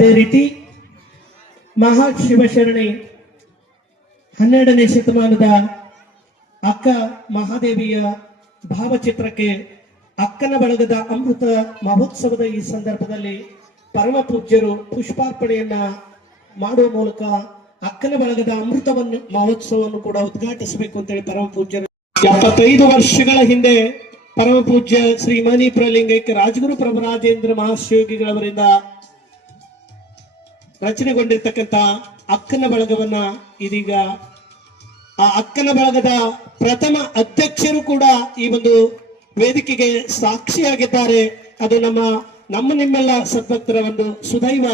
ಅದೇ ರೀತಿ ಮಹಾಶಿವಶರಣಿ 12ನೇ ಶತಮಾನದ ಅಕ್ಕ ಮಹಾದೇವಿಯ ಭಾವಚಿತ್ರಕ್ಕೆ ಅಕ್ಕನ ಬಳಗದ ಅಮೃತ ಮಹೋತ್ಸವದ ಈ ಸಂದರ್ಭದಲ್ಲಿ ಪರಮ ಪೂಜ್ಯರು ಪುಷ್ಪಾರ್ಪಣೆಯನ್ನ ಮಾಡುವ ಮೂಲಕ ಅಕ್ಕನ ಬಳಗದ ಅಮೃತವನ್ನು ಮಹೋತ್ಸವವನ್ನು ಕೂಡ ಉದ್ಘಾಟಿಸಬೇಕು ಅಂತೇಳಿ ಪರಮ ಪೂಜ್ಯರು 75 ವರ್ಷಗಳ ಹಿಂದೆ ಪರಮ ಪೂಜ್ಯ ಶ್ರೀ ಮಣಿಪುರ ಲಿಂಗೈಕ್ಯ ರಾಜಗುರು ಪ್ರಭುರಾಜೇಂದ್ರ ಮಹಾಶಿವಯೋಗಿಗಳವರಿಂದ ರಚನೆಗೊಂಡಿರ್ತಕ್ಕಂಥ ಅಕ್ಕನ ಬಳಗವನ್ನ ಇದೀಗ ಆ ಅಕ್ಕನ ಬಳಗದ ಪ್ರಥಮ ಅಧ್ಯಕ್ಷರು ಕೂಡ ಈ ಒಂದು ವೇದಿಕೆಗೆ ಸಾಕ್ಷಿಯಾಗಿದ್ದಾರೆ. ಅದು ನಮ್ಮ ನಿಮ್ಮೆಲ್ಲ ಸದ್ಭಕ್ತರ ಒಂದು ಸುದೈವ.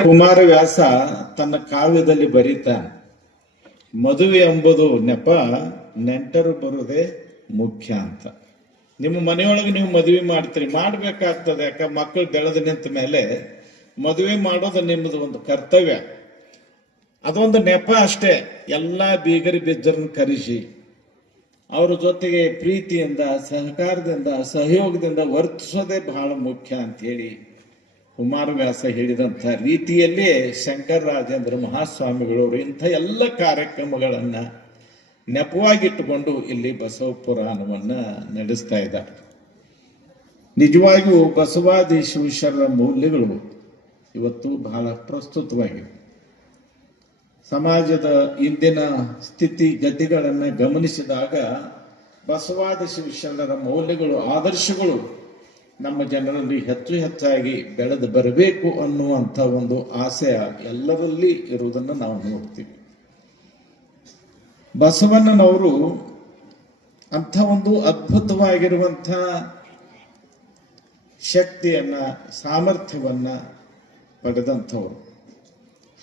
ಕುಮಾರವ್ಯಾಸ ತನ್ನ ಕಾವ್ಯದಲ್ಲಿ ಬರೀತಾನೆ, ಮದುವೆ ಎಂಬುದು ನೆಪ, ನೆಂಟರು ಬರುವುದೇ ಮುಖ್ಯ ಅಂತ. ನಿಮ್ಮ ಮನೆಯೊಳಗೆ ನೀವು ಮದುವೆ ಮಾಡ್ತೀರಿ, ಮಾಡ್ಬೇಕಾಗ್ತದೆ. ಯಾಕ ಮಕ್ಕಳು ಬೆಳೆದು ನಿಂತ ಮೇಲೆ ಮದುವೆ ಮಾಡೋದು ನಿಮ್ಮದು ಒಂದು ಕರ್ತವ್ಯ. ಅದೊಂದು ನೆಪ ಅಷ್ಟೇ. ಎಲ್ಲ ಬೀಗರಿ ಬಿಜ್ಜರನ್ನ ಕರೆಸಿ ಅವ್ರ ಜೊತೆಗೆ ಪ್ರೀತಿಯಿಂದ, ಸಹಕಾರದಿಂದ, ಸಹಯೋಗದಿಂದ ವರ್ತಿಸೋದೇ ಬಹಳ ಮುಖ್ಯ ಅಂತ ಹೇಳಿ ಕುಮಾರವ್ಯಾಸ ಹೇಳಿದಂಥ ರೀತಿಯಲ್ಲೇ ಶಂಕರ ರಾಜೇಂದ್ರ ಮಹಾಸ್ವಾಮಿಗಳವರು ಇಂಥ ಎಲ್ಲ ಕಾರ್ಯಕ್ರಮಗಳನ್ನ ನೆಪವಾಗಿಟ್ಟುಕೊಂಡು ಇಲ್ಲಿ ಬಸವ ಪುರಾಣವನ್ನ ನಡೆಸ್ತಾ ಇದ್ದಾರೆ. ನಿಜವಾಗಿಯೂ ಬಸವಾದಿ ಶಿವಶರಣರ ಮೌಲ್ಯಗಳು ಇವತ್ತು ಬಹಳ ಪ್ರಸ್ತುತವಾಗಿವೆ. ಸಮಾಜದ ಇಂದಿನ ಸ್ಥಿತಿ ಗತಿಗಳನ್ನು ಗಮನಿಸಿದಾಗ ಬಸವಾದಿ ಶಿವಶರಣರ ಮೌಲ್ಯಗಳು, ಆದರ್ಶಗಳು ನಮ್ಮ ಜನರಲ್ಲಿ ಹೆಚ್ಚು ಹೆಚ್ಚಾಗಿ ಬೆಳೆದು ಬರಬೇಕು ಅನ್ನುವಂಥ ಒಂದು ಆಸೆ ಎಲ್ಲರಲ್ಲಿ ಇರುವುದನ್ನು ನಾವು ನೋಡ್ತೀವಿ. ಬಸವಣ್ಣನವರು ಅಂಥ ಒಂದು ಅದ್ಭುತವಾಗಿರುವಂಥ ಶಕ್ತಿಯನ್ನ, ಸಾಮರ್ಥ್ಯವನ್ನ ಪಡೆದಂಥವರು.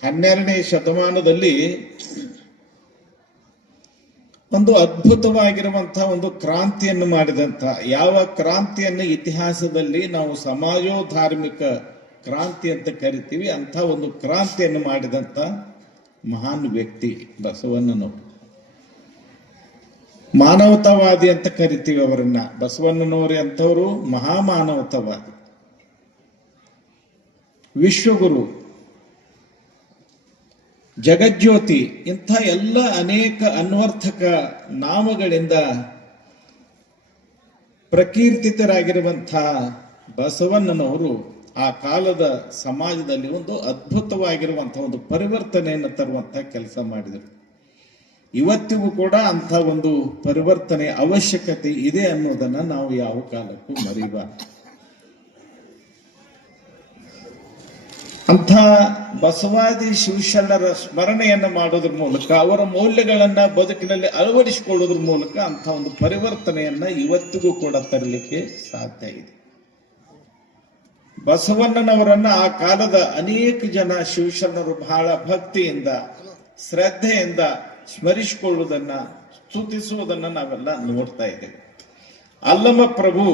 12ನೇ ಶತಮಾನದಲ್ಲಿ ಒಂದು ಅದ್ಭುತವಾಗಿರುವಂತಹ ಒಂದು ಕ್ರಾಂತಿಯನ್ನು ಮಾಡಿದಂಥ, ಯಾವ ಕ್ರಾಂತಿಯನ್ನು ಇತಿಹಾಸದಲ್ಲಿ ನಾವು ಸಮಾಜೋಧಾರ್ಮಿಕ ಕ್ರಾಂತಿ ಅಂತ ಕರಿತೀವಿ, ಅಂಥ ಒಂದು ಕ್ರಾಂತಿಯನ್ನು ಮಾಡಿದಂಥ ಮಹಾನ್ ವ್ಯಕ್ತಿ ಬಸವಣ್ಣನವರು. ಮಾನವತಾವಾದಿ ಅಂತ ಕರಿತೀವಿ ಅವರನ್ನ. ಬಸವಣ್ಣನವರು ಅಂಥವರು ಮಹಾಮಾನವತಾವಾದಿ, ವಿಶ್ವಗುರು, ಜಗಜ್ಯೋತಿ, ಇಂಥ ಎಲ್ಲ ಅನೇಕ ಅನ್ವರ್ಥಕ ನಾಮಗಳಿಂದ ಪ್ರಕೀರ್ತಿತರಾಗಿರುವಂಥ ಬಸವಣ್ಣನವರು ಆ ಕಾಲದ ಸಮಾಜದಲ್ಲಿ ಒಂದು ಅದ್ಭುತವಾಗಿರುವಂತಹ ಒಂದು ಪರಿವರ್ತನೆಯನ್ನು ತರುವಂತಹ ಕೆಲಸ ಮಾಡಿದರು. ಇವತ್ತಿಗೂ ಕೂಡ ಅಂಥ ಒಂದು ಪರಿವರ್ತನೆ ಅವಶ್ಯಕತೆ ಇದೆ ಅನ್ನೋದನ್ನ ನಾವು ಯಾವ ಕಾಲಕ್ಕೂ ಮರೆಯಬಾರದು. ಅಂಥ ಬಸವಾದಿ ಶಿವಶರಣರ ಸ್ಮರಣೆಯನ್ನು ಮಾಡೋದ್ರ ಮೂಲಕ, ಅವರ ಮೌಲ್ಯಗಳನ್ನ ಬದುಕಿನಲ್ಲಿ ಅಳವಡಿಸಿಕೊಳ್ಳೋದ್ರ ಮೂಲಕ ಅಂಥ ಒಂದು ಪರಿವರ್ತನೆಯನ್ನ ಇವತ್ತಿಗೂ ಕೂಡ ತರಲಿಕ್ಕೆ ಸಾಧ್ಯ ಇದೆ. ಬಸವಣ್ಣನವರನ್ನ ಆ ಕಾಲದ ಅನೇಕ ಜನ ಶಿವಶರಣರು ಬಹಳ ಭಕ್ತಿಯಿಂದ, ಶ್ರದ್ಧೆಯಿಂದ ಸ್ಮರಿಸಿಕೊಳ್ಳುವುದನ್ನ, ಸ್ತುತಿಸುವುದನ್ನ ನಾವೆಲ್ಲ ನೋಡ್ತಾ ಇದ್ದೇವೆ. ಅಲ್ಲಮ ಪ್ರಭು